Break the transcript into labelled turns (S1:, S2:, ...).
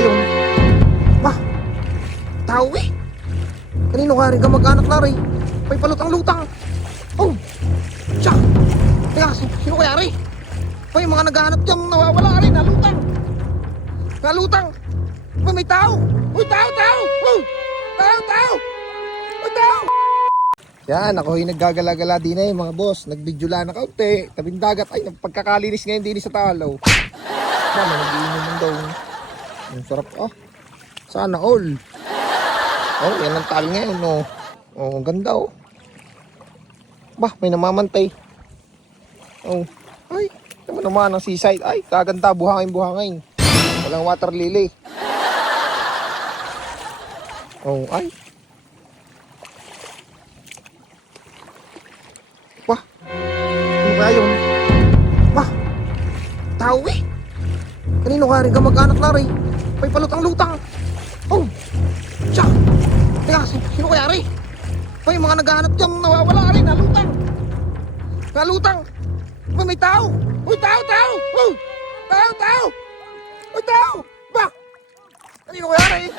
S1: yun? Ba? Tao eh. Kanino ka rin ka mag-anak na rin? May palutang-lutang. Oh! Siya! Teka, si- sino kaya rin? May mga naghahanap dyan nawawala rin. Nalutang! Nalutang! Ba, may tao! Uy, tao, tao! Oh! Tao, tao! Uy, tao! Yan, ako yung naggagala-gala din eh, mga boss. Nagbidyo lang na kaunti. Tabing dagat. Ay, pagkakalinis ngayon din sa talaw. Mama, nag-iinom daw. Ang sarap ah. Sana all. Oh, yan ang tal ngayon, oh. Oh, ganda, oh. Bah, may namamantay. Oh. Ay, naman naman ang seaside. Ay, kaganda, buhangin, buhangin. Walang water lily. Oh, ay. Bah, ano kaya yun? Bah, tao eh. Kanino ka rin ka mag-anak na rin? May palutang-lutang. Oh, siya. Teka, si- sino kaya rin? May mga naghahanap dyan nawawala rin. Nalutang. Nalutang. Ba, may tao. Uy, tao, tao. Oh, tao, tao. Uy, tao. Ba? Kanino kaya rin?